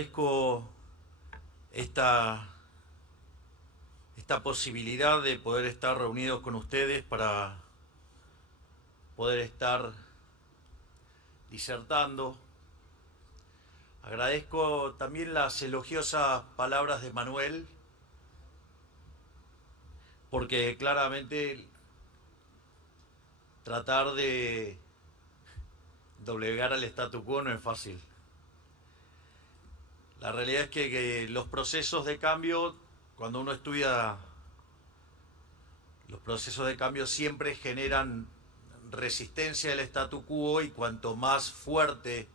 agradezco esta, esta posibilidad de poder estar reunidos con ustedes para poder estar disertando. Agradezco también las elogiosas palabras de Manuel, porque claramente tratar de doblegar al statu quo no es fácil. La realidad es que los procesos de cambio, cuando uno estudia, los procesos de cambio siempre generan resistencia al statu quo, y cuanto más fuerte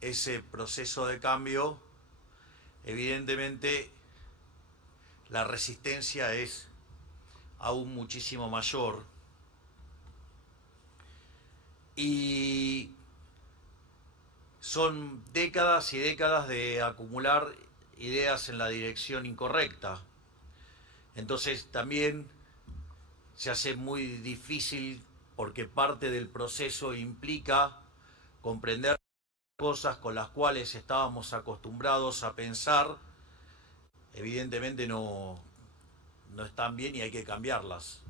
ese proceso de cambio, evidentemente la resistencia es aún muchísimo mayor. Y son décadas y décadas de acumular ideas en la dirección incorrecta. Entonces también se hace muy difícil, porque parte del proceso implica comprender cosas con las cuales estábamos acostumbrados a pensar, evidentemente no están bien y hay que cambiarlas.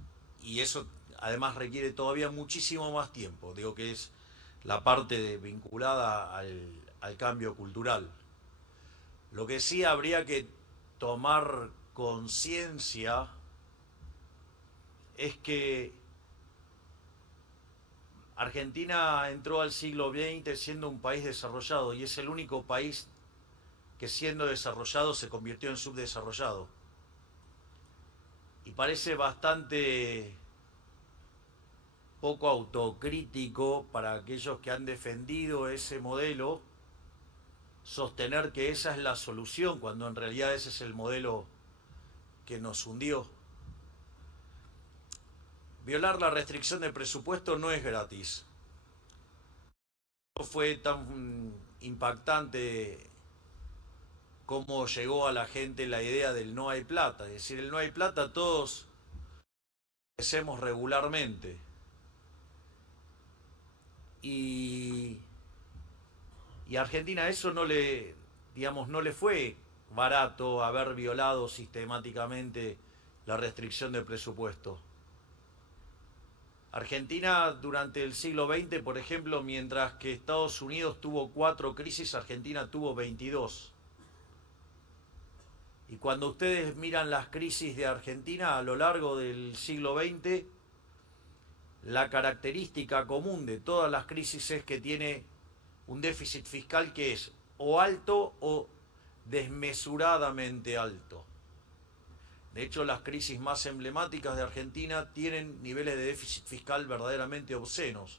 Y eso además requiere todavía muchísimo más tiempo. Digo que es la parte vinculada al cambio cultural. Lo que sí habría que tomar conciencia es que Argentina entró al siglo XX siendo un país desarrollado, y es el único país que, siendo desarrollado, se convirtió en subdesarrollado. Y parece bastante poco autocrítico para aquellos que han defendido ese modelo sostener que esa es la solución, cuando en realidad ese es el modelo que nos hundió. Violar la restricción de presupuesto no es gratis. Fue tan impactante cómo llegó a la gente la idea del no hay plata. Es decir, el no hay plata todos hacemos regularmente. Y a Argentina eso no le fue barato, haber violado sistemáticamente la restricción de presupuesto. Argentina durante el siglo XX, por ejemplo, mientras que Estados Unidos tuvo 4 crisis, Argentina tuvo 22. Y cuando ustedes miran las crisis de Argentina a lo largo del siglo XX, la característica común de todas las crisis es que tiene un déficit fiscal que es o alto o desmesuradamente alto. De hecho, las crisis más emblemáticas de Argentina tienen niveles de déficit fiscal verdaderamente obscenos.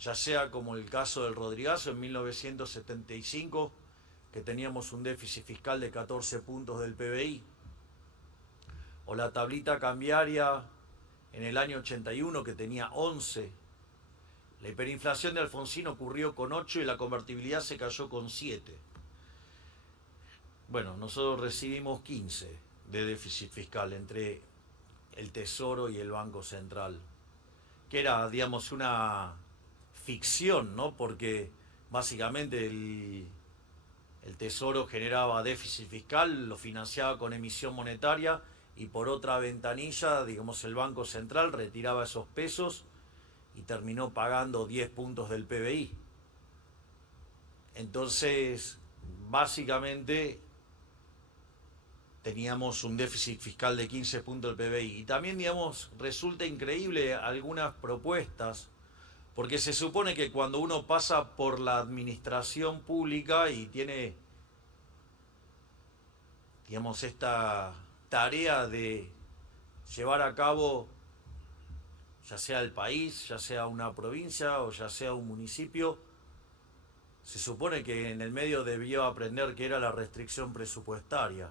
Ya sea como el caso del Rodrigazo en 1975, que teníamos un déficit fiscal de 14 puntos del PBI, o la tablita cambiaria en el año 81, que tenía 11. La hiperinflación de Alfonsín ocurrió con 8 y la convertibilidad se cayó con 7. Bueno, nosotros recibimos 15 de déficit fiscal entre el Tesoro y el Banco Central, que era, digamos, una ficción, ¿no? Porque básicamente el Tesoro generaba déficit fiscal, lo financiaba con emisión monetaria, y por otra ventanilla, digamos, el Banco Central retiraba esos pesos y terminó pagando 10 puntos del PBI. Entonces, básicamente teníamos un déficit fiscal de 15 puntos del PBI. Y también, digamos, resulta increíble algunas propuestas, porque se supone que cuando uno pasa por la administración pública y tiene, digamos, esta tarea de llevar a cabo, ya sea el país, ya sea una provincia o ya sea un municipio, se supone que en el medio debió aprender qué era la restricción presupuestaria.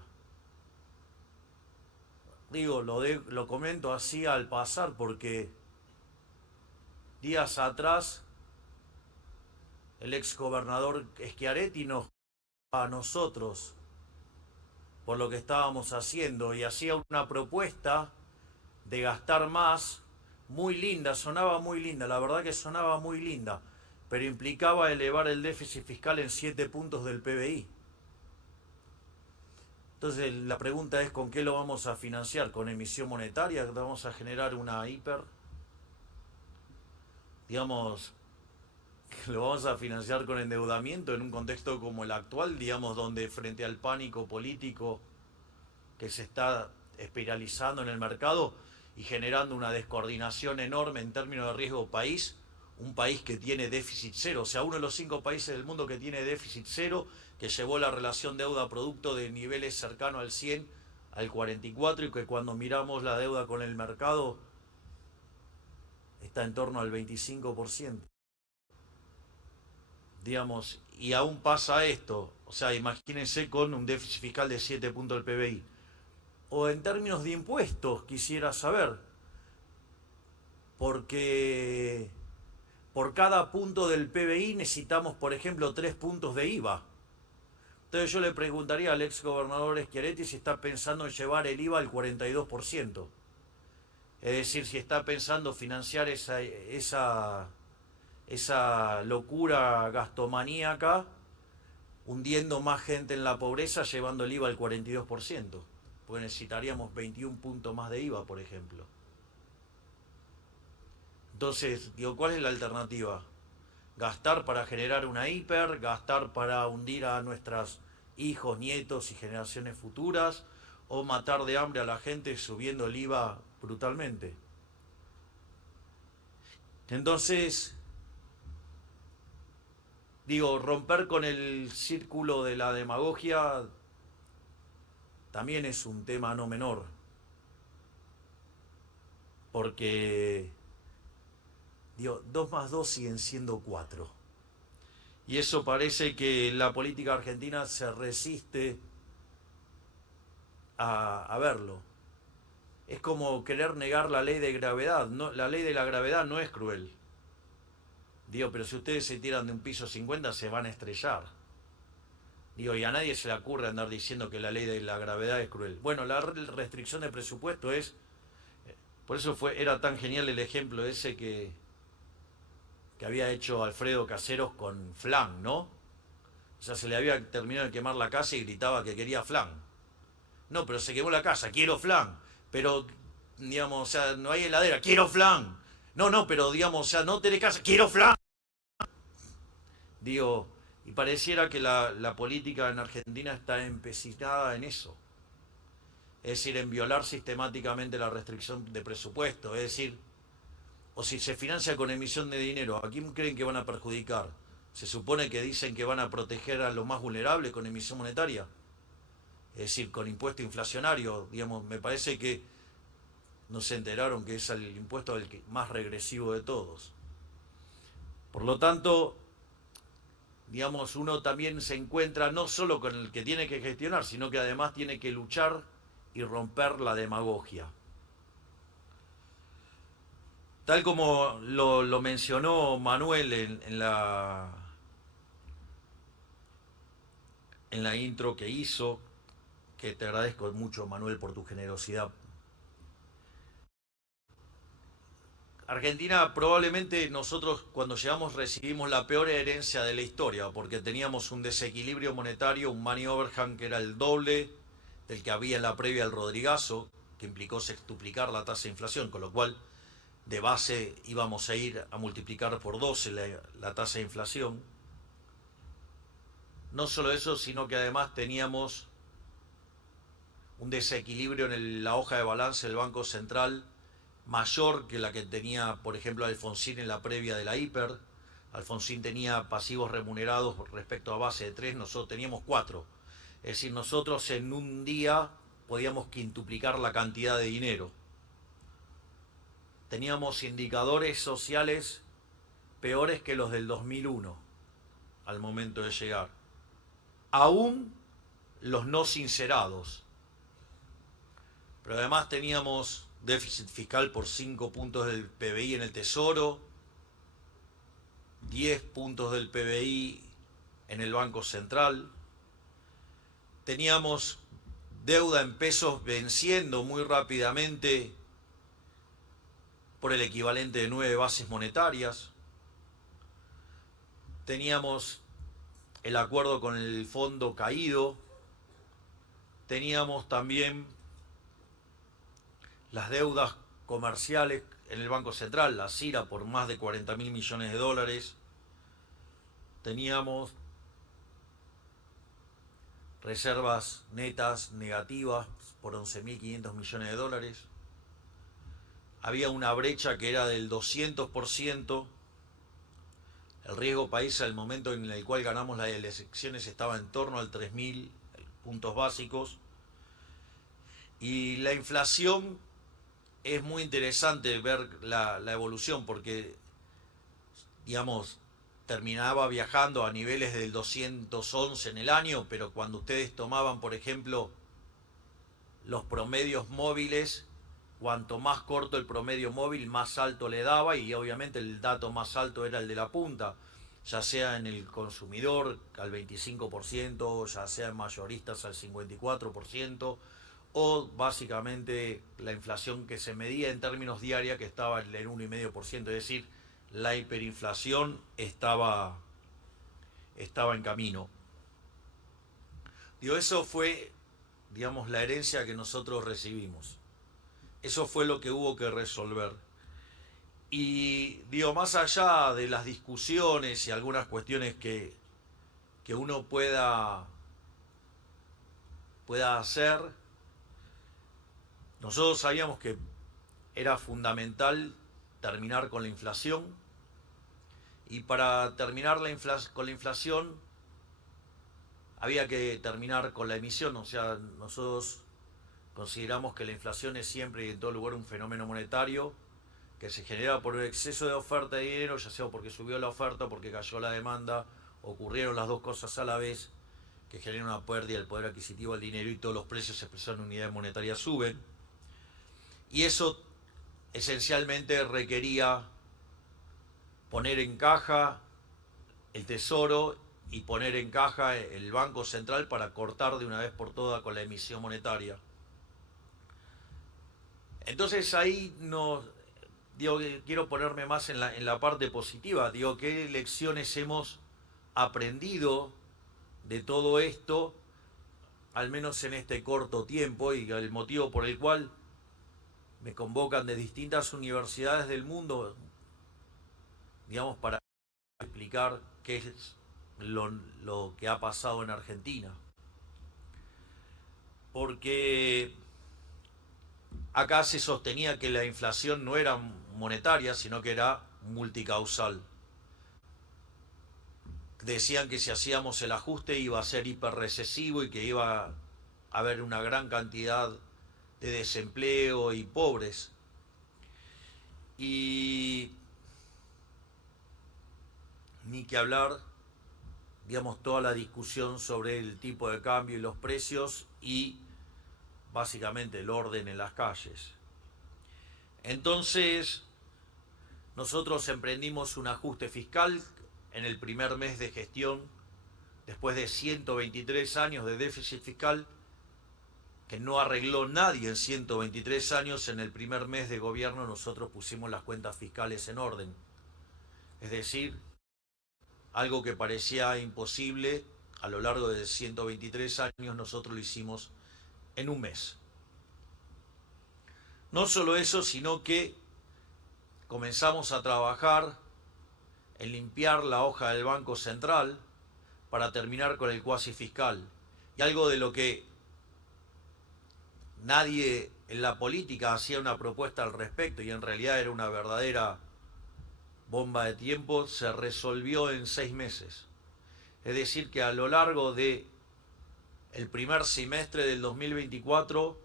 Digo, lo comento así al pasar, porque días atrás el ex gobernador Schiaretti nos a nosotros por lo que estábamos haciendo, y hacía una propuesta de gastar más, muy linda, sonaba muy linda, la verdad que sonaba muy linda, pero implicaba elevar el déficit fiscal en 7 puntos del PBI. Entonces la pregunta es ¿con qué lo vamos a financiar? ¿Con emisión monetaria? ¿Vamos a generar una hiper? Digamos, ¿lo vamos a financiar con endeudamiento en un contexto como el actual, digamos, donde frente al pánico político que se está espiralizando en el mercado y generando una descoordinación enorme en términos de riesgo país, un país que tiene déficit cero, o sea, uno de los 5 países del mundo que tiene déficit cero, que llevó la relación deuda-producto de niveles cercanos al 100 al 44 y que cuando miramos la deuda con el mercado está en torno al 25%. Digamos, y aún pasa esto, o sea, imagínense con un déficit fiscal de 7 puntos del PBI. O en términos de impuestos, quisiera saber, porque por cada punto del PBI necesitamos, por ejemplo, 3 puntos de IVA. Entonces yo le preguntaría al ex gobernador Schiaretti si está pensando en llevar el IVA al 42%. Es decir, si está pensando financiar esa locura gastomaníaca, hundiendo más gente en la pobreza, llevando el IVA al 42%. Porque necesitaríamos 21 puntos más de IVA, por ejemplo. Entonces, digo, ¿cuál es la alternativa? Gastar para generar una hiper, gastar para hundir a nuestros hijos, nietos y generaciones futuras, o matar de hambre a la gente subiendo el IVA brutalmente. Entonces, digo, romper con el círculo de la demagogia también es un tema no menor, porque, digo, 2 más 2 siguen siendo 4. Y eso parece que la política argentina se resiste a verlo. Es como querer negar la ley de gravedad. No, la ley de la gravedad no es cruel. Digo, pero si ustedes se tiran de un piso 50 se van a estrellar. Digo, y a nadie se le ocurre andar diciendo que la ley de la gravedad es cruel. Bueno, la restricción de presupuesto es... Por eso era tan genial el ejemplo ese que había hecho Alfredo Caseros con flan, ¿no? O sea, se le había terminado de quemar la casa y gritaba que quería flan. No, pero se quemó la casa, quiero flan. Pero, digamos, o sea, no hay heladera, quiero flan. No, no, pero digamos, o sea, no tenés casa, quiero flan. Digo, y pareciera que la política en Argentina está empecinada en eso. Es decir, en violar sistemáticamente la restricción de presupuesto. Es decir, o si se financia con emisión de dinero, ¿a quién creen que van a perjudicar? Se supone que dicen que van a proteger a los más vulnerables con emisión monetaria. Es decir, con impuesto inflacionario, digamos, me parece que no se enteraron que es el impuesto más regresivo de todos. Por lo tanto, digamos, uno también se encuentra no solo con el que tiene que gestionar, sino que además tiene que luchar y romper la demagogia. Tal como lo mencionó Manuel en la intro que hizo, que te agradezco mucho, Manuel, por tu generosidad. Argentina, probablemente nosotros cuando llegamos recibimos la peor herencia de la historia, porque teníamos un desequilibrio monetario, un money overhang que era el doble del que había en la previa al Rodrigazo, que implicó sextuplicar la tasa de inflación, con lo cual de base íbamos a ir a multiplicar por 12 la tasa de inflación. No solo eso, sino que además teníamos un desequilibrio en la hoja de balance del Banco Central mayor que la que tenía, por ejemplo, Alfonsín en la previa de la hiper. Alfonsín tenía pasivos remunerados respecto a base de 3, nosotros teníamos 4. Es decir, nosotros en un día podíamos quintuplicar la cantidad de dinero. Teníamos indicadores sociales peores que los del 2001 al momento de llegar. Aún los no sincerados. Pero además teníamos déficit fiscal por 5 puntos del PBI en el Tesoro, 10 puntos del PBI en el Banco Central. Teníamos deuda en pesos venciendo muy rápidamente por el equivalente de 9 bases monetarias. Teníamos el acuerdo con el fondo caído, teníamos también las deudas comerciales en el Banco Central, la CIRA por más de 40.000 millones de dólares. Teníamos reservas netas negativas por 11.500 millones de dólares. Había una brecha que era del 200%. El riesgo país al momento en el cual ganamos las elecciones estaba en torno al 3.000 puntos básicos. Y la inflación, es muy interesante ver la evolución porque, digamos, terminaba viajando a niveles del 211 en el año, pero cuando ustedes tomaban, por ejemplo, los promedios móviles, cuanto más corto el promedio móvil, más alto le daba, y obviamente el dato más alto era el de la punta, ya sea en el consumidor al 25%, ya sea en mayoristas al 54%, o básicamente la inflación que se medía en términos diarios, que estaba en el 1,5%, es decir, la hiperinflación estaba en camino. Digo, eso fue, digamos, la herencia que nosotros recibimos. Eso fue lo que hubo que resolver. Y digo, más allá de las discusiones y algunas cuestiones que uno pueda hacer, nosotros sabíamos que era fundamental terminar con la inflación, y para terminar con la inflación había que terminar con la emisión. O sea, nosotros consideramos que la inflación es siempre y en todo lugar un fenómeno monetario que se genera por el exceso de oferta de dinero, ya sea porque subió la oferta, porque cayó la demanda, ocurrieron las dos cosas a la vez, que generan una pérdida del poder adquisitivo del dinero y todos los precios expresados en unidades monetarias suben. Y eso esencialmente requería poner en caja el Tesoro y poner en caja el Banco Central para cortar de una vez por todas con la emisión monetaria. Entonces ahí digo, quiero ponerme más en la parte positiva. Digo, ¿qué lecciones hemos aprendido de todo esto, al menos en este corto tiempo? Y el motivo por el cual me convocan de distintas universidades del mundo, digamos, para explicar qué es lo que ha pasado en Argentina. Porque acá se sostenía que la inflación no era monetaria, sino que era multicausal. Decían que si hacíamos el ajuste iba a ser hiperrecesivo y que iba a haber una gran cantidad de desempleo y pobres. Y ni que hablar, digamos, toda la discusión sobre el tipo de cambio y los precios y básicamente el orden en las calles. Entonces, nosotros emprendimos un ajuste fiscal en el primer mes de gestión, después de 123 años de déficit fiscal, que no arregló nadie en 123 años. En el primer mes de gobierno nosotros pusimos las cuentas fiscales en orden. Es decir, algo que parecía imposible a lo largo de 123 años, nosotros lo hicimos en un mes. No solo eso, sino que comenzamos a trabajar en limpiar la hoja del Banco Central para terminar con el cuasi fiscal. Y algo de lo que nadie en la política hacía una propuesta al respecto, y en realidad era una verdadera bomba de tiempo, se resolvió en 6 meses. Es decir, que a lo largo de el primer semestre del 2024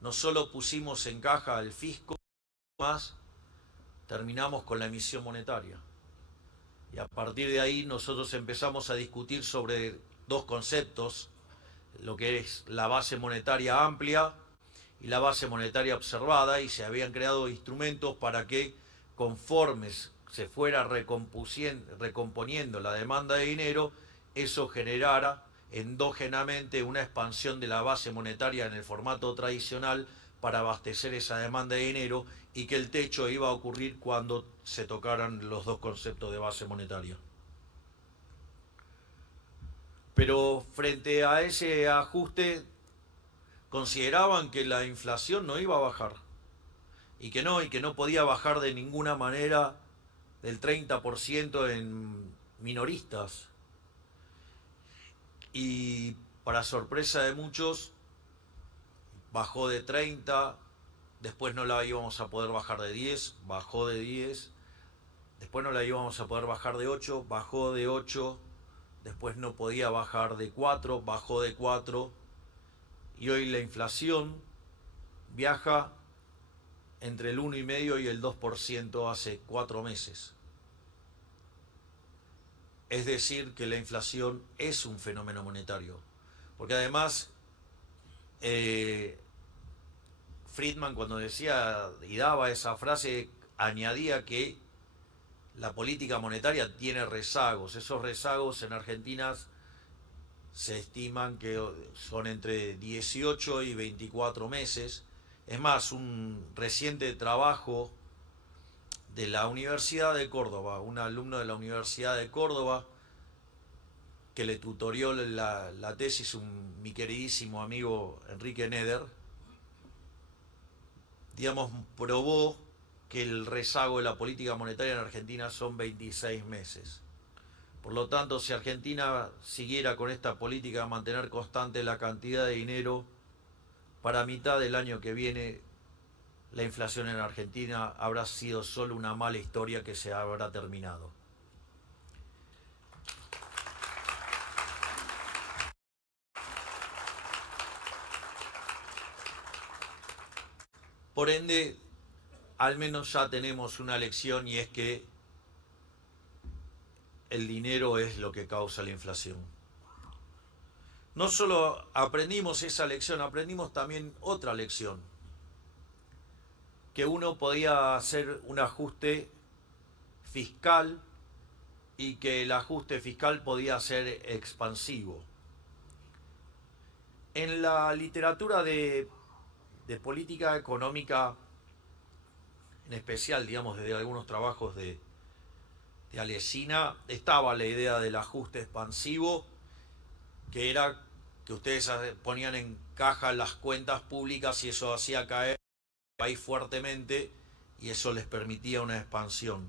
no solo pusimos en caja al fisco, más terminamos con la emisión monetaria. Y a partir de ahí nosotros empezamos a discutir sobre dos conceptos, lo que es la base monetaria amplia y la base monetaria observada, y se habían creado instrumentos para que, conforme se fuera recomponiendo la demanda de dinero, eso generara endógenamente una expansión de la base monetaria en el formato tradicional para abastecer esa demanda de dinero, y que el techo iba a ocurrir cuando se tocaran los dos conceptos de base monetaria. Pero frente a ese ajuste consideraban que la inflación no iba a bajar y que no podía bajar de ninguna manera del 30% en minoristas. Y para sorpresa de muchos, bajó de 30, después no la íbamos a poder bajar de 10, bajó de 10, después no la íbamos a poder bajar de 8, bajó de 8, después no podía bajar de 4, bajó de 4, y hoy la inflación viaja entre el 1,5 y el 2% hace 4 meses. Es decir, que la inflación es un fenómeno monetario. Porque además, Friedman, cuando decía y daba esa frase, añadía que la política monetaria tiene rezagos. Esos rezagos en Argentina se estiman que son entre 18 y 24 meses. Es más, un reciente trabajo de la Universidad de Córdoba, un alumno de la Universidad de Córdoba, que le tutorió la tesis mi queridísimo amigo Enrique Neder, digamos, probó que el rezago de la política monetaria en Argentina son 26 meses. Por lo tanto, si Argentina siguiera con esta política de mantener constante la cantidad de dinero, para mitad del año que viene, la inflación en Argentina habrá sido solo una mala historia que se habrá terminado. Por ende, al menos ya tenemos una lección, y es que el dinero es lo que causa la inflación. No solo aprendimos esa lección, aprendimos también otra lección, que uno podía hacer un ajuste fiscal y que el ajuste fiscal podía ser expansivo. En la literatura de política económica, en especial, digamos, desde algunos trabajos de Alesina, estaba la idea del ajuste expansivo, que era que ustedes ponían en caja las cuentas públicas y eso hacía caer el país fuertemente y eso les permitía una expansión.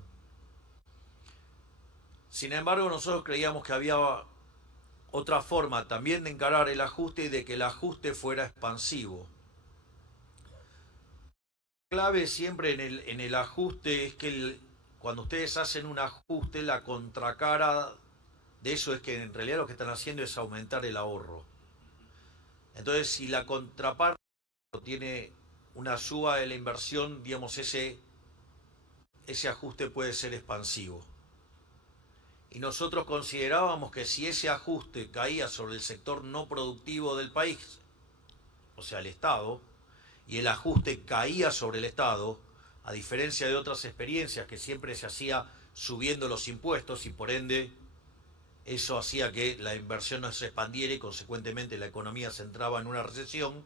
Sin embargo, nosotros creíamos que había otra forma también de encarar el ajuste y de que el ajuste fuera expansivo. La clave siempre en el ajuste es que cuando ustedes hacen un ajuste, la contracara de eso es que en realidad lo que están haciendo es aumentar el ahorro. Entonces, si la contraparte tiene una suba de la inversión, digamos, ese ajuste puede ser expansivo. Y nosotros considerábamos que si ese ajuste caía sobre el sector no productivo del país, o sea, el Estado, y el ajuste caía sobre el Estado, a diferencia de otras experiencias que siempre se hacía subiendo los impuestos y por ende eso hacía que la inversión no se expandiera y consecuentemente la economía se entraba en una recesión,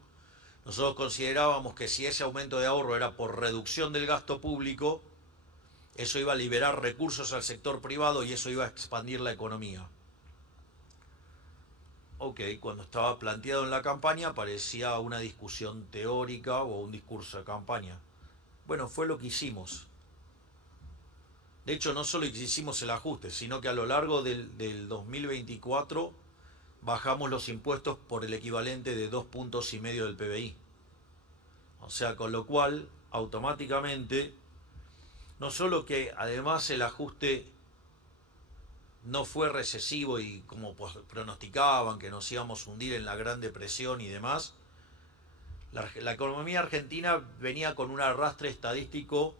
nosotros considerábamos que si ese aumento de ahorro era por reducción del gasto público, eso iba a liberar recursos al sector privado y eso iba a expandir la economía. Ok, cuando estaba planteado en la campaña parecía una discusión teórica o un discurso de campaña. Bueno, fue lo que hicimos. De hecho, no solo hicimos el ajuste, sino que a lo largo del 2024 bajamos los impuestos por el equivalente de 2,5 puntos del PBI. O sea, con lo cual, automáticamente, no solo que además el ajuste no fue recesivo y como pronosticaban que nos íbamos a hundir en la Gran Depresión y demás, la economía argentina venía con un arrastre estadístico,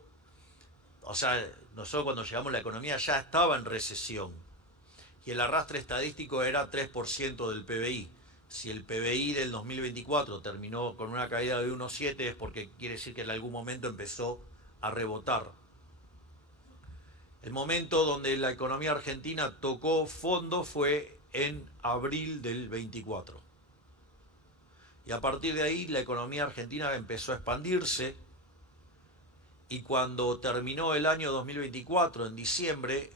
o sea, nosotros cuando llegamos la economía ya estaba en recesión y el arrastre estadístico era 3% del PBI. Si el PBI del 2024 terminó con una caída de 1,7 es porque quiere decir que en algún momento empezó a rebotar. El momento donde la economía argentina tocó fondo fue en abril del 24. Y a partir de ahí la economía argentina empezó a expandirse y cuando terminó el año 2024, en diciembre,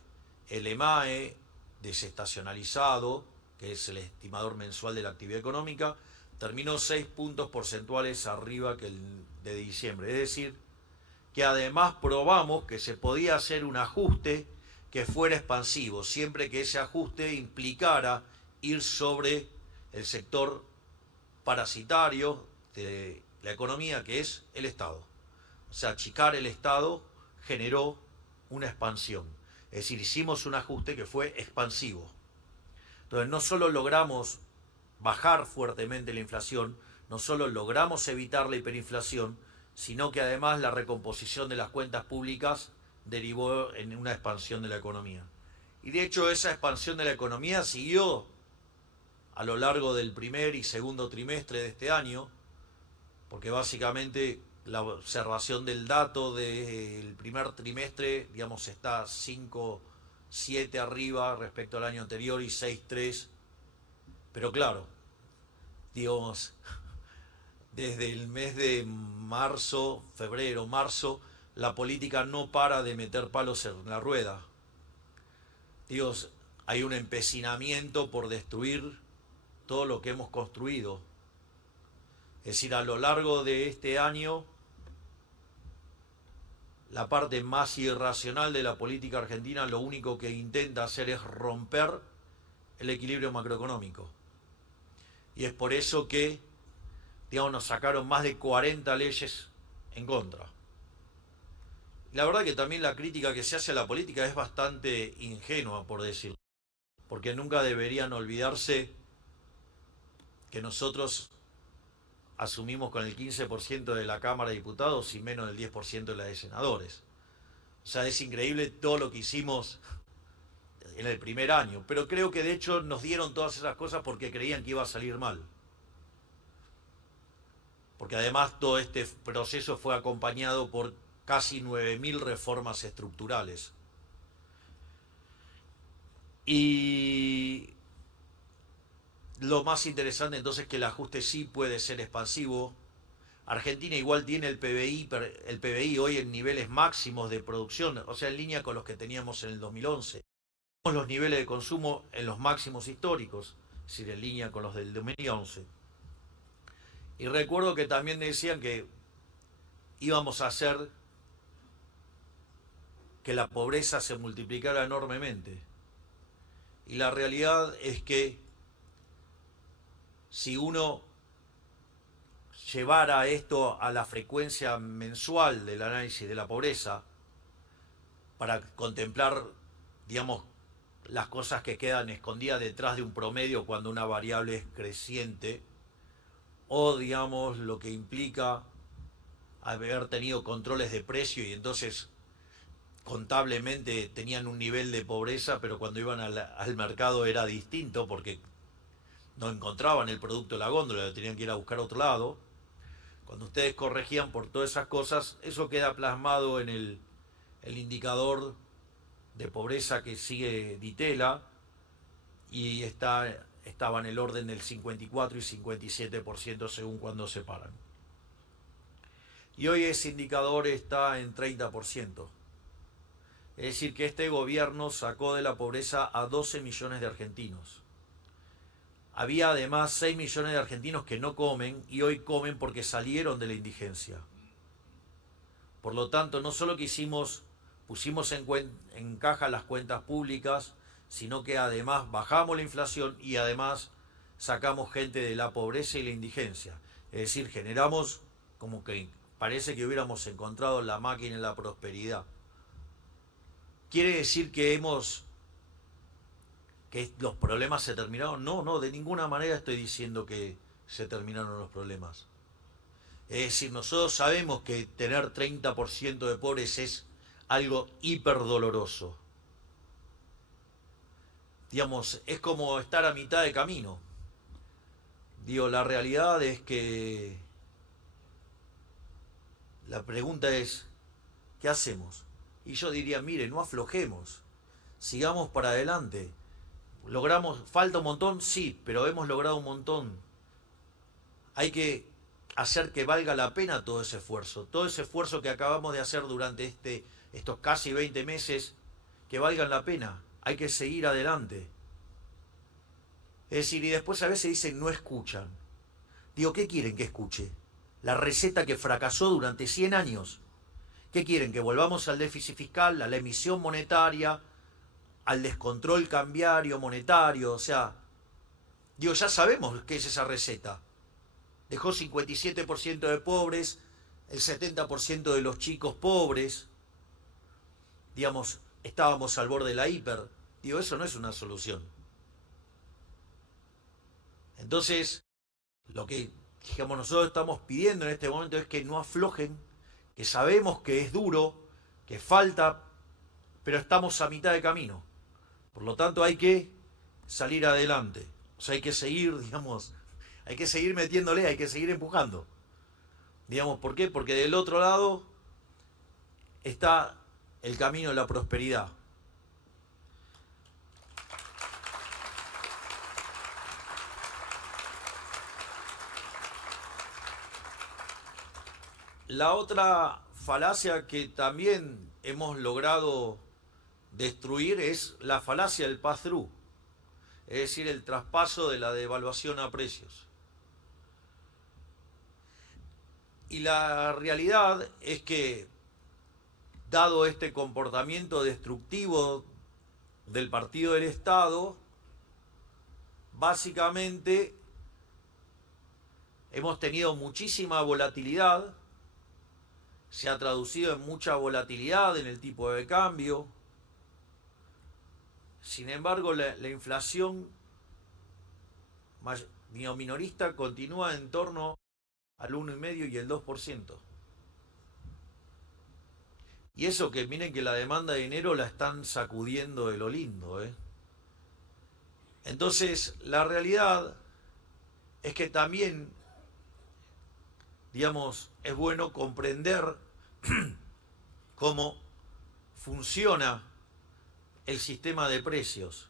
el EMAE desestacionalizado, que es el estimador mensual de la actividad económica, terminó 6 puntos porcentuales arriba que el de diciembre. Es decir, que además probamos que se podía hacer un ajuste que fuera expansivo, siempre que ese ajuste implicara ir sobre el sector parasitario de la economía, que es el Estado. O sea, achicar el Estado generó una expansión. Es decir, hicimos un ajuste que fue expansivo. Entonces, no solo logramos bajar fuertemente la inflación, no solo logramos evitar la hiperinflación, sino que además la recomposición de las cuentas públicas derivó en una expansión de la economía. Y de hecho esa expansión de la economía siguió a lo largo del primer y segundo trimestre de este año, porque básicamente la observación del dato del primer trimestre, digamos, está 5,7 arriba respecto al año anterior y 6,3, pero claro, digamos, desde el mes de marzo, febrero, marzo, la política no para de meter palos en la rueda. Dios, hay un empecinamiento por destruir todo lo que hemos construido. Es decir, a lo largo de este año, la parte más irracional de la política argentina lo único que intenta hacer es romper el equilibrio macroeconómico. Y es por eso que, digamos, nos sacaron más de 40 leyes en contra. La verdad que también la crítica que se hace a la política es bastante ingenua, por decirlo, porque nunca deberían olvidarse que nosotros asumimos con el 15% de la Cámara de Diputados y menos del 10% de la de senadores. O sea, es increíble todo lo que hicimos en el primer año, pero creo que de hecho nos dieron todas esas cosas porque creían que iba a salir mal. Porque además todo este proceso fue acompañado por casi 9.000 reformas estructurales. Y lo más interesante entonces es que el ajuste sí puede ser expansivo. Argentina igual tiene el PBI hoy en niveles máximos de producción, o sea, en línea con los que teníamos en el 2011. Tenemos los niveles de consumo en los máximos históricos, es decir, en línea con los del 2011. Y recuerdo que también decían que íbamos a hacer que la pobreza se multiplicara enormemente. Y la realidad es que si uno llevara esto a la frecuencia mensual del análisis de la pobreza, para contemplar, digamos, las cosas que quedan escondidas detrás de un promedio cuando una variable es creciente, o digamos lo que implica haber tenido controles de precio y entonces contablemente tenían un nivel de pobreza, pero cuando iban al mercado era distinto porque no encontraban el producto en la góndola, lo tenían que ir a buscar a otro lado. Cuando ustedes corregían por todas esas cosas, eso queda plasmado en el indicador de pobreza que sigue Ditela y estaba en el orden del 54 y 57% según cuando se paran. Y hoy ese indicador está en 30%. Es decir, que este gobierno sacó de la pobreza a 12 millones de argentinos. Había además 6 millones de argentinos que no comen y hoy comen porque salieron de la indigencia. Por lo tanto, no solo que pusimos en caja las cuentas públicas, sino que además bajamos la inflación y además sacamos gente de la pobreza y la indigencia. Es decir, generamos como que parece que hubiéramos encontrado la máquina de la prosperidad. ¿Quiere decir que los problemas se terminaron? No, de ninguna manera estoy diciendo que se terminaron los problemas. Es decir, nosotros sabemos que tener 30% de pobres es algo hiper doloroso. Digamos, es como estar a mitad de camino. Digo, la realidad es que la pregunta es, ¿qué hacemos? Y yo diría, mire, no aflojemos, sigamos para adelante. ¿Logramos? ¿Falta un montón? Sí, pero hemos logrado un montón. Hay que hacer que valga la pena todo ese esfuerzo que acabamos de hacer durante estos casi 20 meses, que valgan la pena. Hay que seguir adelante. Es decir, y después a veces dicen no escuchan. Digo, ¿qué quieren que escuche? La receta que fracasó durante 100 años. ¿Qué quieren? ¿Que volvamos al déficit fiscal, a la emisión monetaria, al descontrol cambiario monetario? O sea, digo, ya sabemos qué es esa receta. Dejó 57% de pobres, el 70% de los chicos pobres. Digamos, estábamos al borde de la hiper. Digo, eso no es una solución. Entonces, lo que, digamos, nosotros estamos pidiendo en este momento es que no aflojen, que sabemos que es duro, que falta, pero estamos a mitad de camino. Por lo tanto, hay que salir adelante. O sea, hay que seguir, digamos, hay que seguir metiéndole, hay que seguir empujando. Digamos, ¿por qué? Porque del otro lado está el camino de la prosperidad. La otra falacia que también hemos logrado destruir es la falacia del pass-through, es decir, el traspaso de la devaluación a precios. Y la realidad es que, dado este comportamiento destructivo del partido del Estado, básicamente hemos tenido muchísima volatilidad, se ha traducido en mucha volatilidad en el tipo de cambio. Sin embargo, la inflación minorista continúa en torno al 1,5 y el 2%. Y eso que miren que la demanda de dinero la están sacudiendo de lo lindo, ¿eh? Entonces, la realidad es que también, digamos, es bueno comprender cómo funciona el sistema de precios.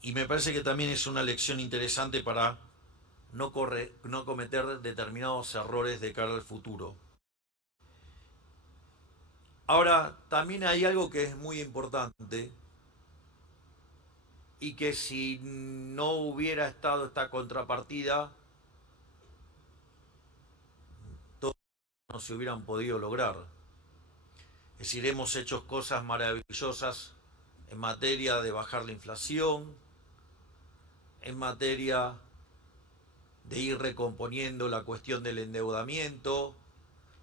Y me parece que también es una lección interesante para no cometer determinados errores de cara al futuro. Ahora, también hay algo que es muy importante y que si no hubiera estado esta contrapartida, todos no se hubieran podido lograr. Es decir, hemos hecho cosas maravillosas en materia de bajar la inflación, en materia de ir recomponiendo la cuestión del endeudamiento.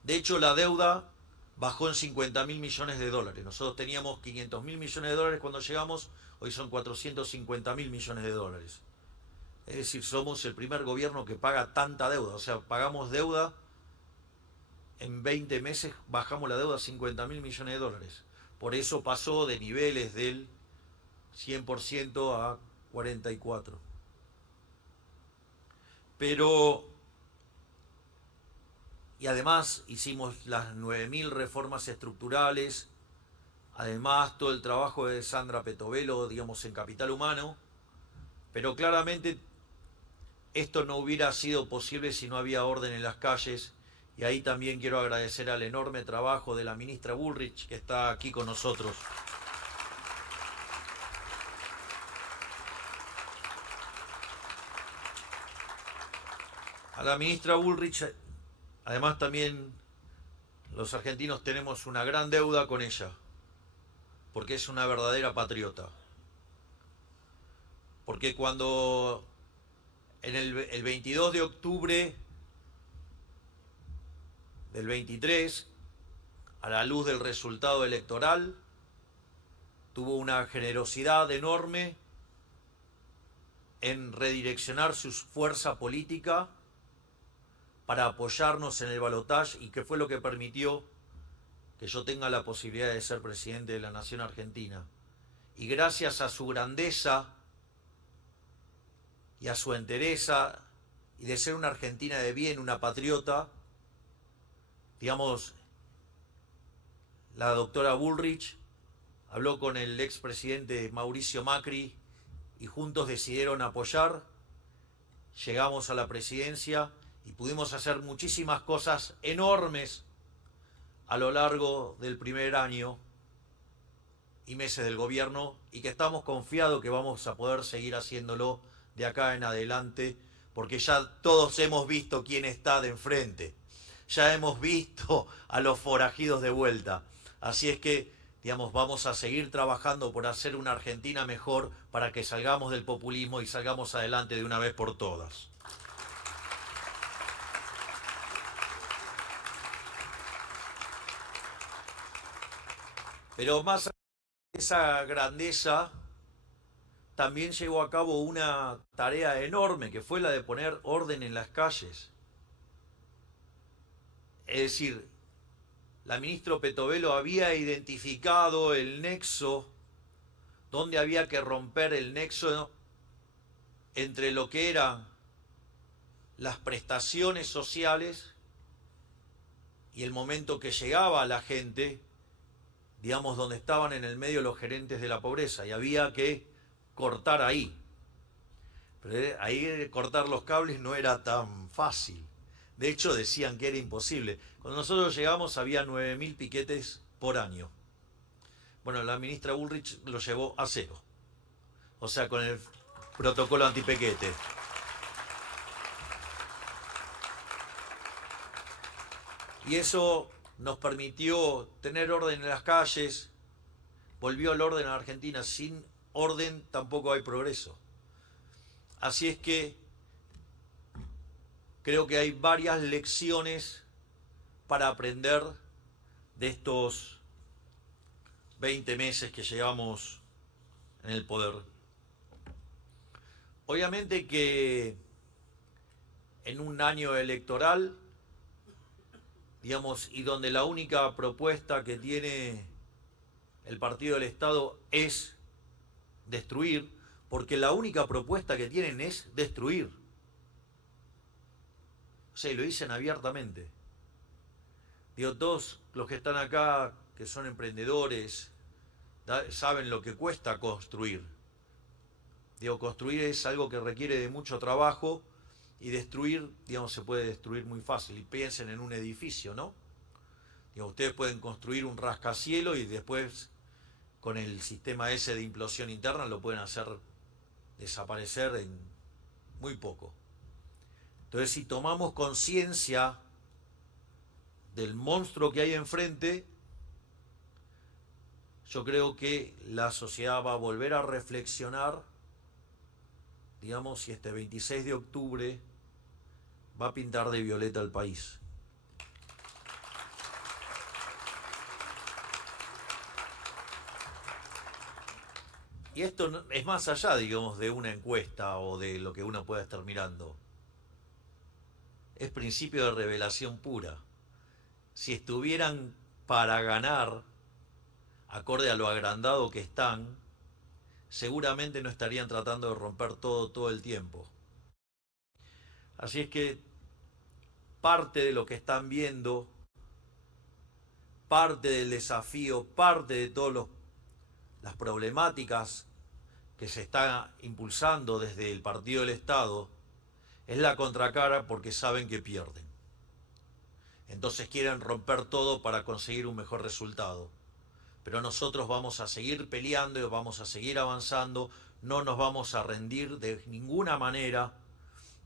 De hecho, la deuda bajó en 50.000 millones de dólares. Nosotros teníamos 500.000 millones de dólares cuando llegamos, hoy son 450.000 millones de dólares. Es decir, somos el primer gobierno que paga tanta deuda. O sea, pagamos deuda, en 20 meses bajamos la deuda a 50.000 millones de dólares. Por eso pasó de niveles del 100% a 44%. Pero, y además hicimos las 9.000 reformas estructurales, además todo el trabajo de Sandra Petovelo, digamos, en Capital Humano, pero claramente esto no hubiera sido posible si no había orden en las calles, y ahí también quiero agradecer al enorme trabajo de la ministra Bullrich, que está aquí con nosotros. A la ministra Bullrich, además también los argentinos tenemos una gran deuda con ella, porque es una verdadera patriota. Porque cuando en el 22 de octubre del 23, a la luz del resultado electoral, tuvo una generosidad enorme en redireccionar su fuerza política para apoyarnos en el balotaje, y que fue lo que permitió que yo tenga la posibilidad de ser presidente de la Nación Argentina. Y gracias a su grandeza y a su entereza y de ser una argentina de bien, una patriota, digamos, la doctora Bullrich habló con el expresidente Mauricio Macri y juntos decidieron apoyar, llegamos a la presidencia y pudimos hacer muchísimas cosas enormes a lo largo del primer año y meses del gobierno, y que estamos confiados que vamos a poder seguir haciéndolo de acá en adelante, porque ya todos hemos visto quién está de enfrente, ya hemos visto a los forajidos de vuelta. Así es que, digamos, vamos a seguir trabajando por hacer una Argentina mejor para que salgamos del populismo y salgamos adelante de una vez por todas. Pero más allá de esa grandeza, también llevó a cabo una tarea enorme, que fue la de poner orden en las calles. Es decir, la ministra Petovelo había identificado el nexo, donde había que romper el nexo entre lo que eran las prestaciones sociales y el momento que llegaba a la gente, digamos, donde estaban en el medio los gerentes de la pobreza, y había que cortar ahí. Pero ahí cortar los cables no era tan fácil. De hecho, decían que era imposible. Cuando nosotros llegamos había 9.000 piquetes por año. Bueno, la ministra Bullrich lo llevó a 0. O sea, con el protocolo antipiquete. Y eso nos permitió tener orden en las calles. Volvió el orden a Argentina. Sin orden tampoco hay progreso. Así es que creo que hay varias lecciones para aprender de estos 20 meses que llevamos en el poder. Obviamente que en un año electoral, digamos, y donde la única propuesta que tiene el Partido del Estado es destruir, porque la única propuesta que tienen es destruir. O sea, y lo dicen abiertamente. Digo, todos los que están acá, que son emprendedores, saben lo que cuesta construir. Digo, construir es algo que requiere de mucho trabajo, y destruir, digamos, se puede destruir muy fácil. Y piensen en un edificio, ¿no? Digo, ustedes pueden construir un rascacielos y después, con el sistema ese de implosión interna, lo pueden hacer desaparecer en muy poco. Entonces, si tomamos conciencia del monstruo que hay enfrente, yo creo que la sociedad va a volver a reflexionar, digamos, si este 26 de octubre va a pintar de violeta el país. Y esto es más allá, digamos, de una encuesta o de lo que uno pueda estar mirando. Es principio de revelación pura. Si estuvieran para ganar, acorde a lo agrandado que están, seguramente no estarían tratando de romper todo el tiempo. Así es que parte de lo que están viendo, parte del desafío, parte de todas las problemáticas que se están impulsando desde el Partido del Estado, es la contracara, porque saben que pierden. Entonces quieren romper todo para conseguir un mejor resultado. Pero nosotros vamos a seguir peleando y vamos a seguir avanzando, no nos vamos a rendir de ninguna manera,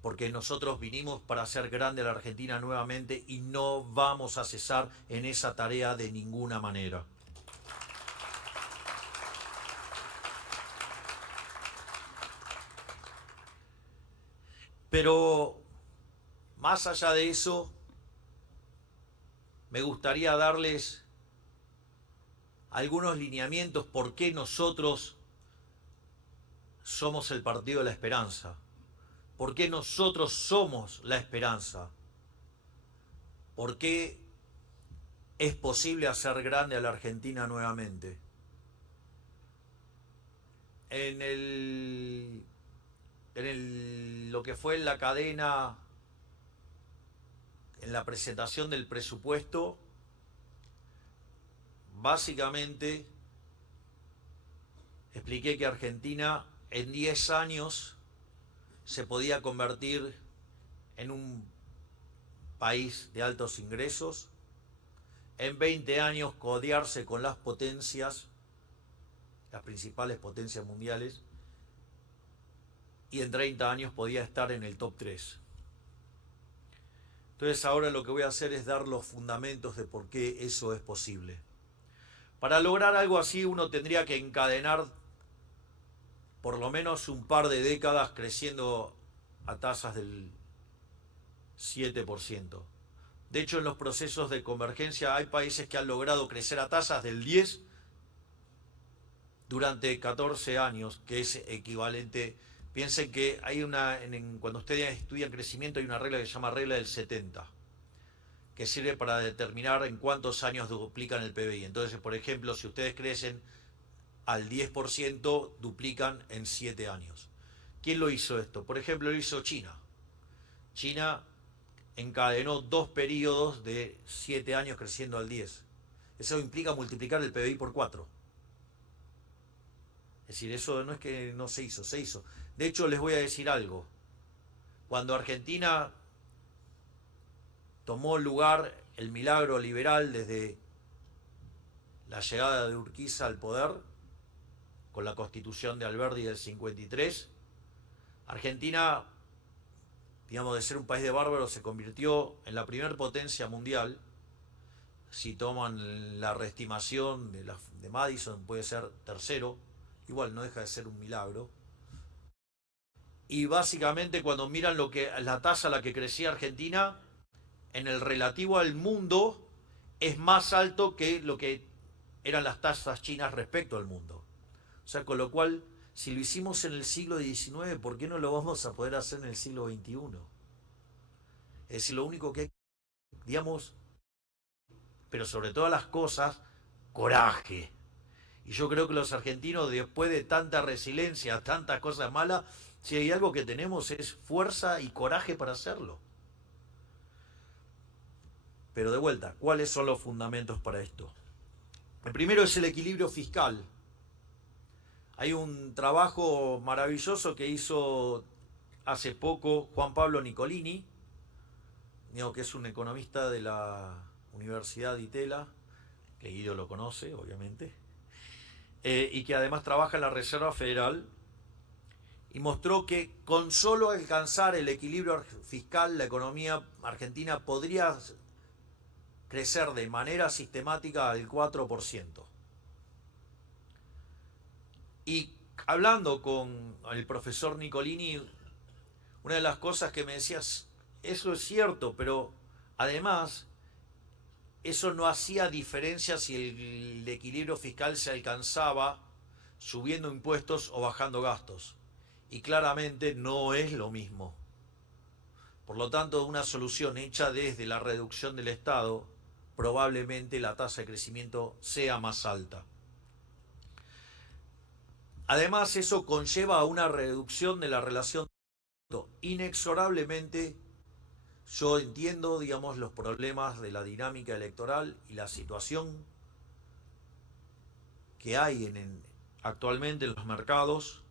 porque nosotros vinimos para hacer grande a la Argentina nuevamente y no vamos a cesar en esa tarea de ninguna manera. Pero más allá de eso, me gustaría darles algunos lineamientos por qué nosotros somos el Partido de la Esperanza, por qué nosotros somos la esperanza, por qué es posible hacer grande a la Argentina nuevamente. Lo que fue en la cadena, en la presentación del presupuesto, básicamente expliqué que Argentina en 10 años se podía convertir en un país de altos ingresos, en 20 años codearse con las potencias, las principales potencias mundiales, y en 30 años podía estar en el top 3. Entonces ahora lo que voy a hacer es dar los fundamentos de por qué eso es posible. Para lograr algo así uno tendría que encadenar por lo menos un par de décadas creciendo a tasas del 7%. De hecho, en los procesos de convergencia hay países que han logrado crecer a tasas del 10 durante 14 años, que es equivalente. Piensen que hay cuando ustedes estudian crecimiento hay una regla que se llama regla del 70, que sirve para determinar en cuántos años duplican el PBI. Entonces, por ejemplo, si ustedes crecen al 10%, duplican en 7 años. ¿Quién lo hizo esto? Por ejemplo, lo hizo China. China encadenó 2 periodos de 7 años creciendo al 10. Eso implica multiplicar el PBI por 4. Es decir, eso no es que no se hizo, se hizo. De hecho, les voy a decir algo. Cuando Argentina tomó lugar el milagro liberal desde la llegada de Urquiza al poder, con la constitución de Alberdi del 53, Argentina, digamos, de ser un país de bárbaros, se convirtió en la primer potencia mundial. Si toman la reestimación de Madison, puede ser tercero, igual no deja de ser un milagro. Y básicamente cuando miran la tasa a la que crecía Argentina, en el relativo al mundo, es más alto que lo que eran las tasas chinas respecto al mundo. O sea, con lo cual, si lo hicimos en el siglo XIX, ¿por qué no lo vamos a poder hacer en el siglo XXI? Es decir, lo único que hay, digamos, pero sobre todas las cosas, coraje. Y yo creo que los argentinos, después de tanta resiliencia, tantas cosas malas, si hay algo que tenemos es fuerza y coraje para hacerlo. Pero de vuelta, ¿cuáles son los fundamentos para esto? El primero es el equilibrio fiscal. Hay un trabajo maravilloso que hizo hace poco Juan Pablo Nicolini, que es un economista de la Universidad de Itela, que Guido lo conoce, obviamente, y que además trabaja en la Reserva Federal, y mostró que con solo alcanzar el equilibrio fiscal, la economía argentina podría crecer de manera sistemática al 4%. Y hablando con el profesor Nicolini, una de las cosas que me decías, eso es cierto, pero además eso no hacía diferencia si el equilibrio fiscal se alcanzaba subiendo impuestos o bajando gastos. Y claramente no es lo mismo. Por lo tanto, una solución hecha desde la reducción del Estado, probablemente la tasa de crecimiento sea más alta. Además, eso conlleva a una reducción de la relación. Inexorablemente, yo entiendo, digamos, los problemas de la dinámica electoral y la situación que hay actualmente en los mercados.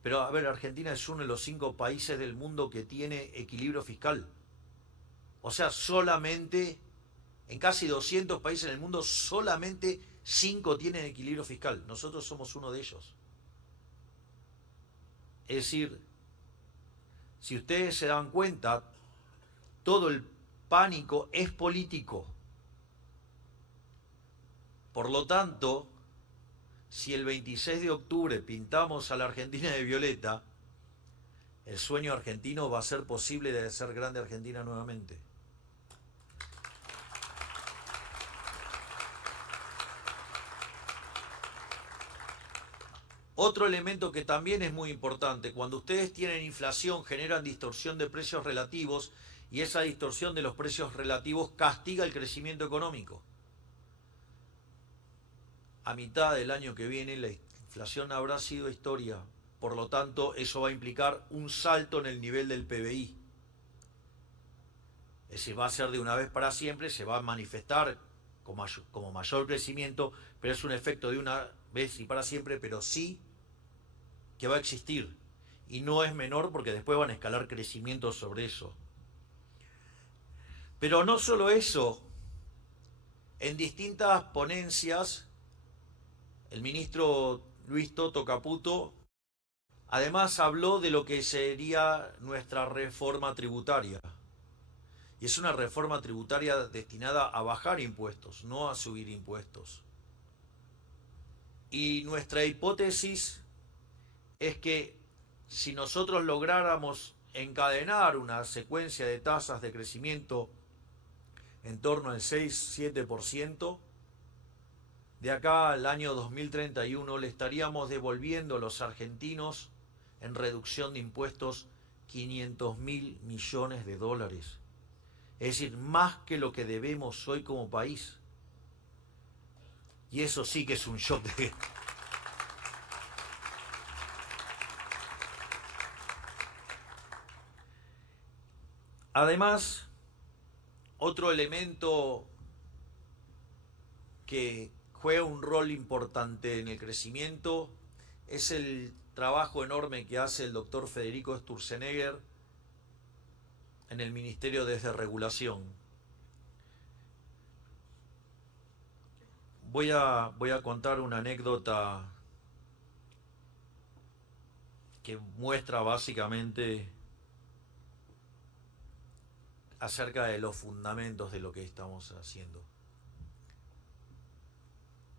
Pero, a ver, Argentina es uno de los 5 países del mundo que tiene equilibrio fiscal. O sea, solamente, en casi 200 países en el mundo, solamente 5 tienen equilibrio fiscal. Nosotros somos uno de ellos. Es decir, si ustedes se dan cuenta, todo el pánico es político. Por lo tanto, si el 26 de octubre pintamos a la Argentina de violeta, el sueño argentino va a ser posible de ser grande Argentina nuevamente. Otro elemento que también es muy importante, cuando ustedes tienen inflación generan distorsión de precios relativos y esa distorsión de los precios relativos castiga el crecimiento económico. A mitad del año que viene la inflación habrá sido historia, por lo tanto eso va a implicar un salto en el nivel del PBI. Es decir, va a ser de una vez para siempre, se va a manifestar como mayor crecimiento, pero es un efecto de una vez y para siempre, pero sí que va a existir. Y no es menor porque después van a escalar crecimientos sobre eso. Pero no solo eso, en distintas ponencias, el ministro Luis Toto Caputo Además habló de lo que sería nuestra reforma tributaria. Y es una reforma tributaria destinada a bajar impuestos, no a subir impuestos. Y nuestra hipótesis es que si nosotros lográramos encadenar una secuencia de tasas de crecimiento en torno al 6-7%, de acá al año 2031 le estaríamos devolviendo a los argentinos en reducción de impuestos 500.000 millones de dólares. Es decir, más que lo que debemos hoy como país. Y eso sí que es un shock de... Además, otro elemento que juega un rol importante en el crecimiento es el trabajo enorme que hace el doctor Federico Sturzenegger en el Ministerio de Desregulación. Voy a contar una anécdota que muestra básicamente acerca de los fundamentos de lo que estamos haciendo.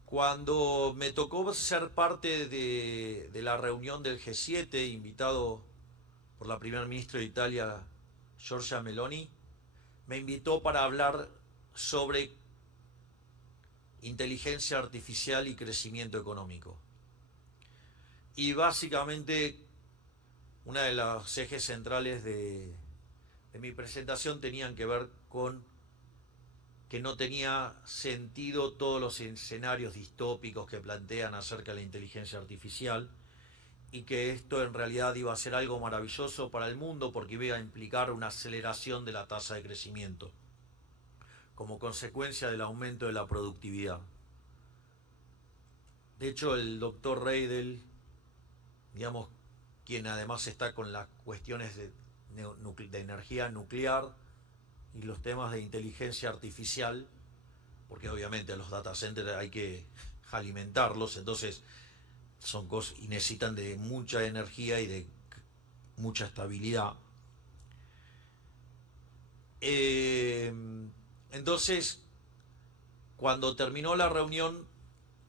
Cuando me tocó ser parte de la reunión del G7, invitado por la primera ministra de Italia, Giorgia Meloni, me invitó para hablar sobre inteligencia artificial y crecimiento económico. Y básicamente una de los ejes centrales de mi presentación tenían que ver con que no tenía sentido todos los escenarios distópicos que plantean acerca de la inteligencia artificial y que esto en realidad iba a ser algo maravilloso para el mundo porque iba a implicar una aceleración de la tasa de crecimiento como consecuencia del aumento de la productividad. De hecho, el doctor Reidel, digamos, quien además está con las cuestiones de energía nuclear y los temas de inteligencia artificial, porque obviamente los data centers hay que alimentarlos, entonces son cosas y necesitan de mucha energía y de mucha estabilidad. Entonces, cuando terminó la reunión,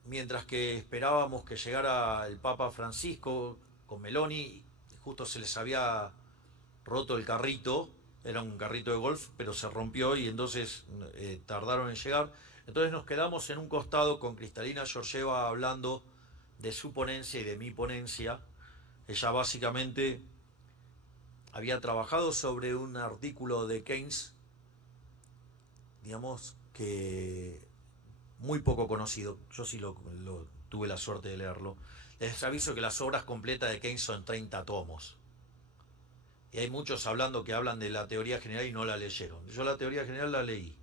mientras que esperábamos que llegara el Papa Francisco con Meloni, justo se les había roto el carrito, era un carrito de golf, pero se rompió y entonces tardaron en llegar. Entonces nos quedamos en un costado con Kristalina Georgieva hablando de su ponencia y de mi ponencia. Ella básicamente había trabajado sobre un artículo de Keynes, digamos, que muy poco conocido. Yo sí lo tuve la suerte de leerlo. Les aviso que las obras completas de Keynes son 30 tomos. Y hay muchos hablando que hablan de la teoría general y no la leyeron. Yo la teoría general la leí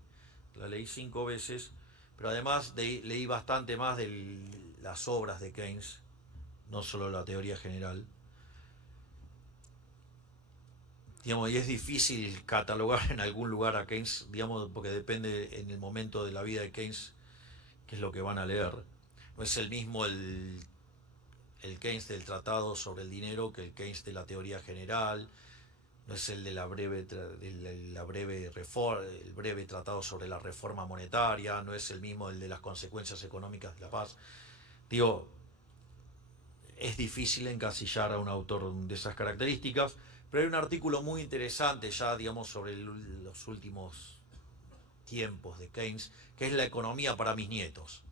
5 veces, pero además leí bastante más de las obras de Keynes, no solo la teoría general. Digamos, y es difícil catalogar en algún lugar a Keynes, digamos, porque depende en el momento de la vida de Keynes qué es lo que van a leer. No es el mismo el Keynes del Tratado sobre el Dinero que el Keynes de la teoría general. No es el de el breve tratado sobre la reforma monetaria, no es el mismo el de las consecuencias económicas de la paz. Digo, es difícil encasillar a un autor de esas características, pero hay un artículo muy interesante ya, digamos, sobre los últimos tiempos de Keynes, que es La economía para mis nietos,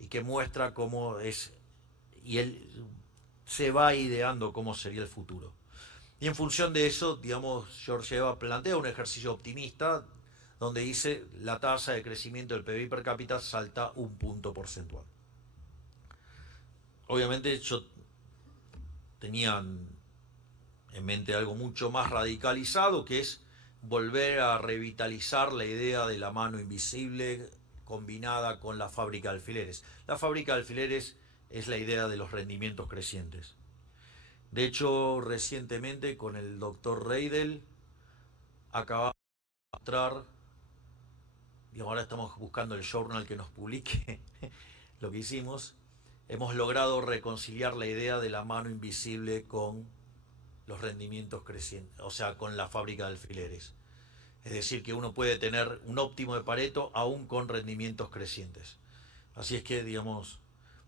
y que muestra cómo es, y él se va ideando cómo sería el futuro. Y en función de eso, digamos, Georgieva plantea un ejercicio optimista donde dice la tasa de crecimiento del PBI per cápita salta un punto porcentual. Obviamente yo tenía en mente algo mucho más radicalizado, que es volver a revitalizar la idea de la mano invisible combinada con la fábrica de alfileres. La fábrica de alfileres es la idea de los rendimientos crecientes. De hecho, recientemente con el doctor Reidel acabamos de mostrar, y ahora estamos buscando el journal que nos publique lo que hicimos, hemos logrado reconciliar la idea de la mano invisible con los rendimientos crecientes, o sea, con la fábrica de alfileres. Es decir, que uno puede tener un óptimo de Pareto aún con rendimientos crecientes. Así es que, digamos,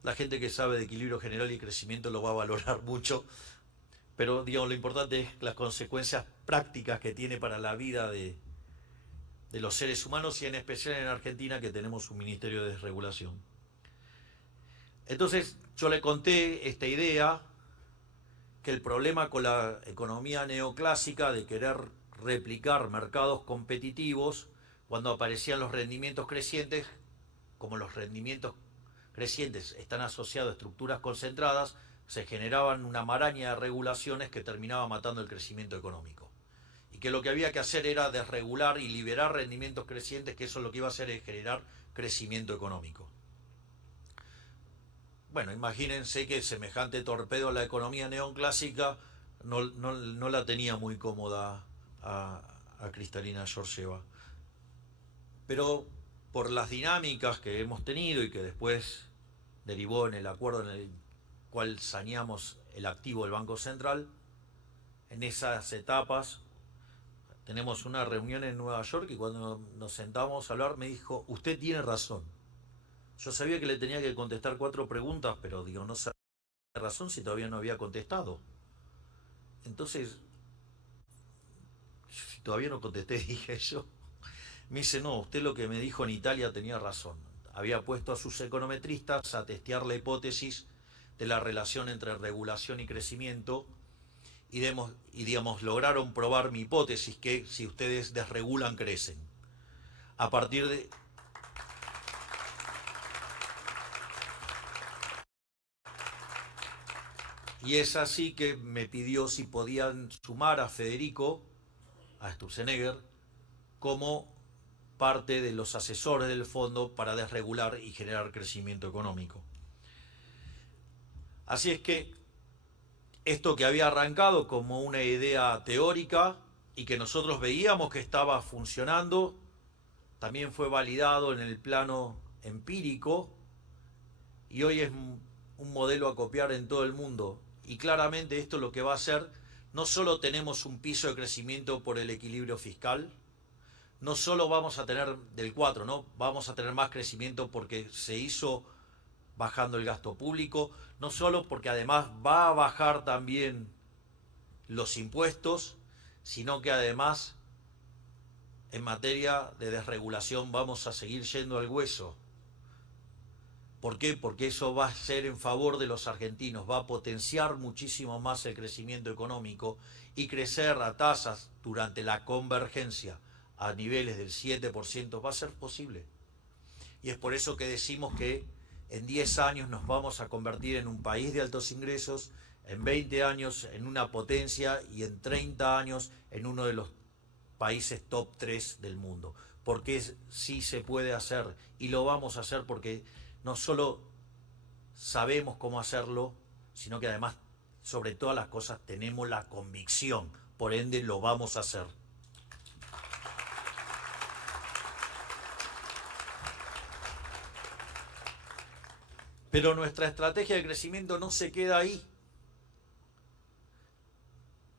la gente que sabe de equilibrio general y crecimiento lo va a valorar mucho, pero, digamos, lo importante es las consecuencias prácticas que tiene para la vida de los seres humanos y en especial en Argentina, que tenemos un ministerio de desregulación. Entonces, yo le conté esta idea, que el problema con la economía neoclásica de querer replicar mercados competitivos, cuando aparecían los rendimientos crecientes, como los rendimientos crecientes están asociados a estructuras concentradas, se generaban una maraña de regulaciones que terminaba matando el crecimiento económico. Y que lo que había que hacer era desregular y liberar rendimientos crecientes, que eso lo que iba a hacer es generar crecimiento económico. Bueno, imagínense que semejante torpedo a la economía neoclásica no la tenía muy cómoda a Kristalina Georgieva. Pero por las dinámicas que hemos tenido y que después derivó en el acuerdo en el cual saneamos el activo del Banco Central, en esas etapas tenemos una reunión en Nueva York y cuando nos sentamos a hablar me dijo, usted tiene razón. Yo sabía que le tenía que contestar 4 preguntas, pero digo, no sabía razón si todavía no había contestado. Entonces, si todavía no contesté, dije yo. Me dice, no, usted lo que me dijo en Italia tenía razón. Había puesto a sus econometristas a testear la hipótesis de la relación entre regulación y crecimiento y digamos, lograron probar mi hipótesis que si ustedes desregulan, crecen. A partir de... Y es así que me pidió si podían sumar a Federico, a Sturzenegger, como parte de los asesores del fondo para desregular y generar crecimiento económico. Así es que esto que había arrancado como una idea teórica y que nosotros veíamos que estaba funcionando, también fue validado en el plano empírico y hoy es un modelo a copiar en todo el mundo. Y claramente esto lo que va a hacer, no solo tenemos un piso de crecimiento por el equilibrio fiscal, no solo vamos a tener del 4, ¿no? Vamos a tener más crecimiento porque se hizo bajando el gasto público, no solo porque además va a bajar también los impuestos, sino que además en materia de desregulación vamos a seguir yendo al hueso. ¿Por qué? Porque eso va a ser en favor de los argentinos, va a potenciar muchísimo más el crecimiento económico y crecer a tasas durante la convergencia a niveles del 7% va a ser posible. Y es por eso que decimos que en 10 años nos vamos a convertir en un país de altos ingresos, en 20 años en una potencia y en 30 años en uno de los países top 3 del mundo. Porque sí se puede hacer y lo vamos a hacer porque no solo sabemos cómo hacerlo, sino que además, sobre todas las cosas, tenemos la convicción, por ende lo vamos a hacer. Pero nuestra estrategia de crecimiento no se queda ahí.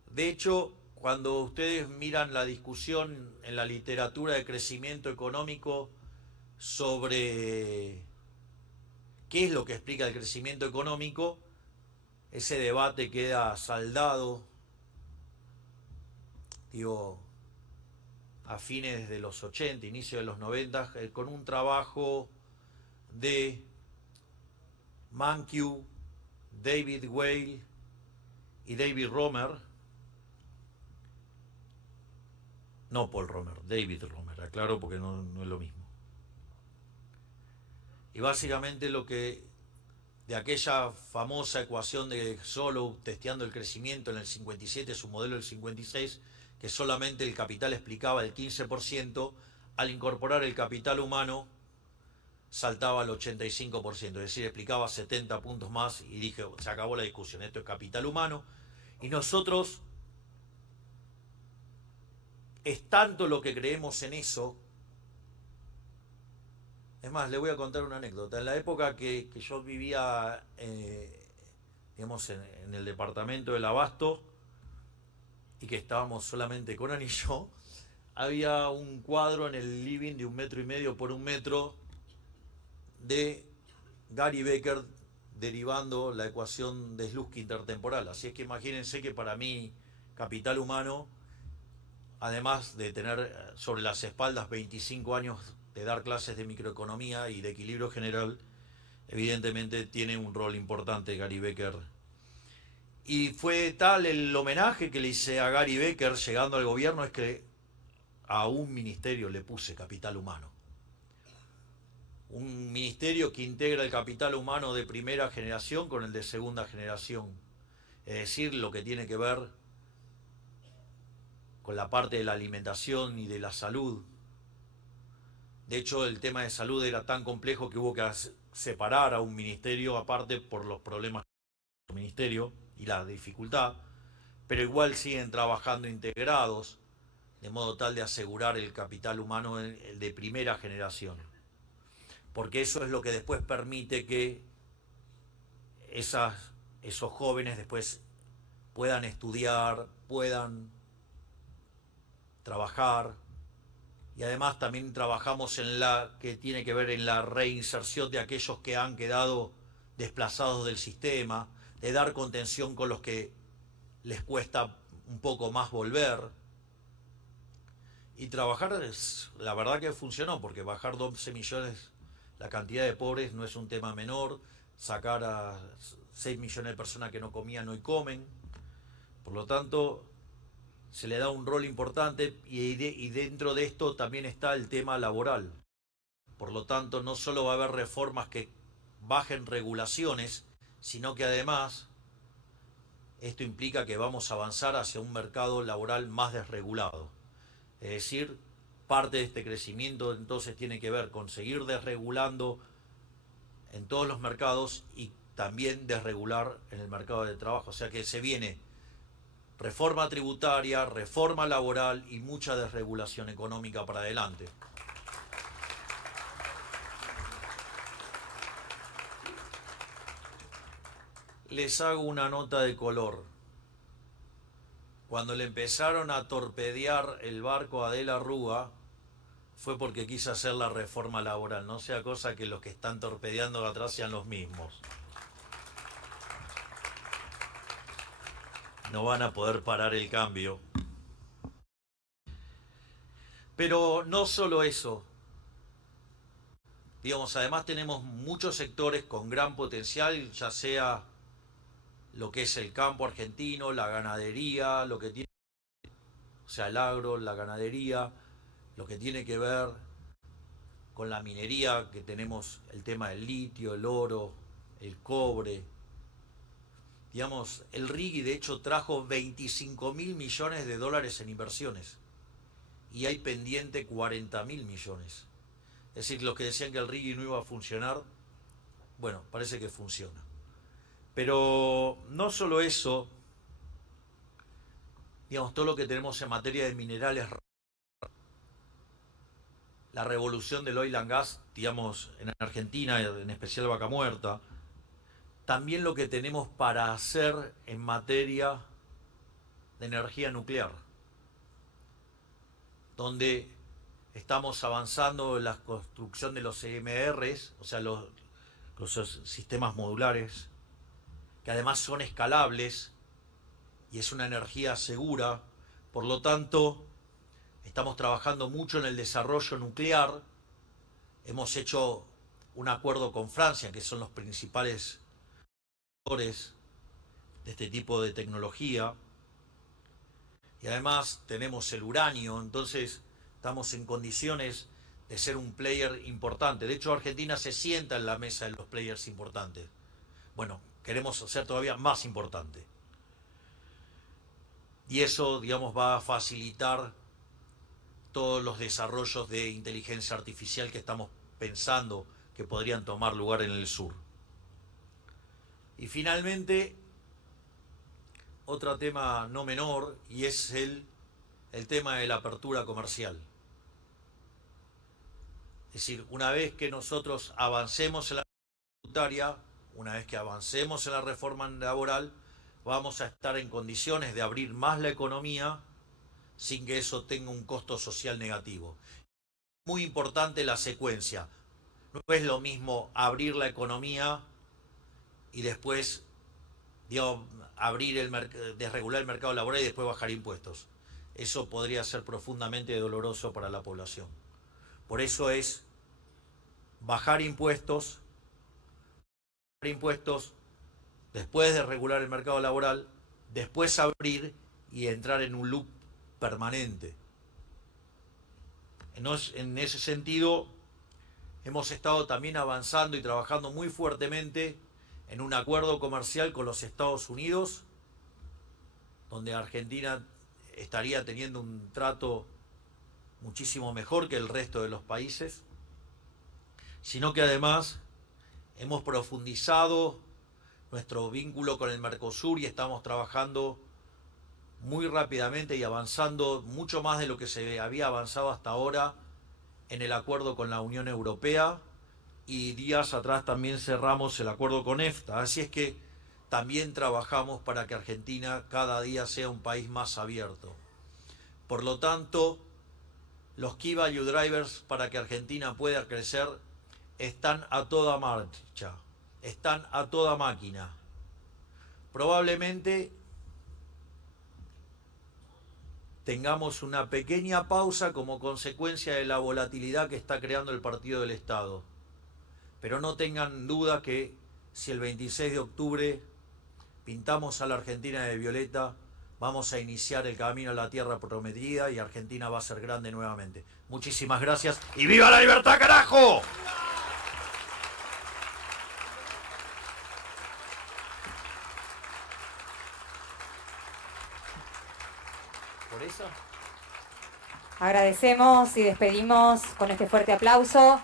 De hecho, cuando ustedes miran la discusión en la literatura de crecimiento económico sobre qué es lo que explica el crecimiento económico, ese debate queda saldado, digo, a fines de los 80, inicio de los 90, con un trabajo de Mankiw, David Weil y David Romer, no Paul Romer, David Romer, aclaro porque no es lo mismo. Y básicamente lo que de aquella famosa ecuación de Solow testeando el crecimiento en el 57, su modelo del 56, que solamente el capital explicaba el 15%, al incorporar el capital humano saltaba al 85%, es decir, explicaba 70 puntos más y dije, se acabó la discusión, esto es capital humano. Y nosotros, es tanto lo que creemos en eso, Es más, le voy a contar una anécdota. En la época que yo vivía, digamos, en el departamento del Abasto y que estábamos solamente con Ani y yo, había un cuadro en el living de 1,5 metros por 1 metro de Gary Becker derivando la ecuación de Slutsky intertemporal. Así es que imagínense que para mí, capital humano, además de tener sobre las espaldas 25 años de dar clases de microeconomía y de equilibrio general, evidentemente tiene un rol importante Gary Becker. Y fue tal el homenaje que le hice a Gary Becker llegando al gobierno, es que a un ministerio le puse capital humano. Un ministerio que integra el capital humano de primera generación con el de segunda generación. Es decir, lo que tiene que ver con la parte de la alimentación y de la salud. De hecho, el tema de salud era tan complejo que hubo que separar a un ministerio aparte por los problemas del ministerio y la dificultad, pero igual siguen trabajando integrados, de modo tal de asegurar el capital humano el de primera generación. Porque eso es lo que después permite que esos jóvenes después puedan estudiar, puedan trabajar, y además también trabajamos en la que tiene que ver en la reinserción de aquellos que han quedado desplazados del sistema, de dar contención con los que les cuesta un poco más volver. Y trabajar, la verdad que funcionó, porque bajar 12 millones la cantidad de pobres no es un tema menor, sacar a 6 millones de personas que no comían hoy comen, por lo tanto se le da un rol importante y dentro de esto también está el tema laboral. Por lo tanto, no solo va a haber reformas que bajen regulaciones, sino que además esto implica que vamos a avanzar hacia un mercado laboral más desregulado. Es decir, parte de este crecimiento entonces tiene que ver con seguir desregulando en todos los mercados y también desregular en el mercado de trabajo. O sea que se viene reforma tributaria, reforma laboral y mucha desregulación económica para adelante. Les hago una nota de color. Cuando le empezaron a torpedear el barco a De la Rúa, fue porque quiso hacer la reforma laboral. No sea cosa que los que están torpedeando atrás sean los mismos. No van a poder parar el cambio. Pero no solo eso. Digamos, además tenemos muchos sectores con gran potencial, ya sea lo que es el campo argentino, la ganadería, lo que tiene, o sea, el agro, la ganadería, lo que tiene que ver con la minería, que tenemos el tema del litio, el oro, el cobre. Digamos, el RIGI de hecho trajo 25.000 millones de dólares en inversiones y hay pendiente 40.000 millones. Es decir, los que decían que el RIGI no iba a funcionar, bueno, parece que funciona. Pero no solo eso, digamos, todo lo que tenemos en materia de minerales, la revolución del oil and gas, digamos, en Argentina, en especial Vaca Muerta, también lo que tenemos para hacer en materia de energía nuclear, donde estamos avanzando en la construcción de los CMRs, o sea, los sistemas modulares, que además son escalables y es una energía segura. Por lo tanto, estamos trabajando mucho en el desarrollo nuclear. Hemos hecho un acuerdo con Francia, que son los principales productores de este tipo de tecnología. Y además tenemos el uranio, entonces estamos en condiciones de ser un player importante. De hecho, Argentina se sienta en la mesa de los players importantes. Bueno, queremos ser todavía más importante. Y eso, digamos, va a facilitar todos los desarrollos de inteligencia artificial que estamos pensando que podrían tomar lugar en el sur. Y finalmente, otro tema no menor, y es el tema de la apertura comercial. Es decir, una vez que nosotros avancemos en la tributaria, una vez que avancemos en la reforma laboral, vamos a estar en condiciones de abrir más la economía sin que eso tenga un costo social negativo. Muy importante la secuencia. No es lo mismo abrir la economía y después, digamos, desregular el mercado laboral y después bajar impuestos. Eso podría ser profundamente doloroso para la población. Por eso es bajar impuestos, después de regular el mercado laboral, después abrir y entrar en un loop permanente. En ese sentido, hemos estado también avanzando y trabajando muy fuertemente en un acuerdo comercial con los Estados Unidos, donde Argentina estaría teniendo un trato muchísimo mejor que el resto de los países, sino que además hemos profundizado nuestro vínculo con el Mercosur y estamos trabajando muy rápidamente y avanzando mucho más de lo que se había avanzado hasta ahora en el acuerdo con la Unión Europea, y días atrás también cerramos el acuerdo con EFTA. Así es que también trabajamos para que Argentina cada día sea un país más abierto. Por lo tanto, los Key Value Drivers para que Argentina pueda crecer están a toda marcha, están a toda máquina. Probablemente tengamos una pequeña pausa como consecuencia de la volatilidad que está creando el Partido del Estado. Pero no tengan duda que si el 26 de octubre pintamos a la Argentina de violeta, vamos a iniciar el camino a la tierra prometida y Argentina va a ser grande nuevamente. Muchísimas gracias y ¡viva la libertad, carajo! ¿Por eso? Agradecemos y despedimos con este fuerte aplauso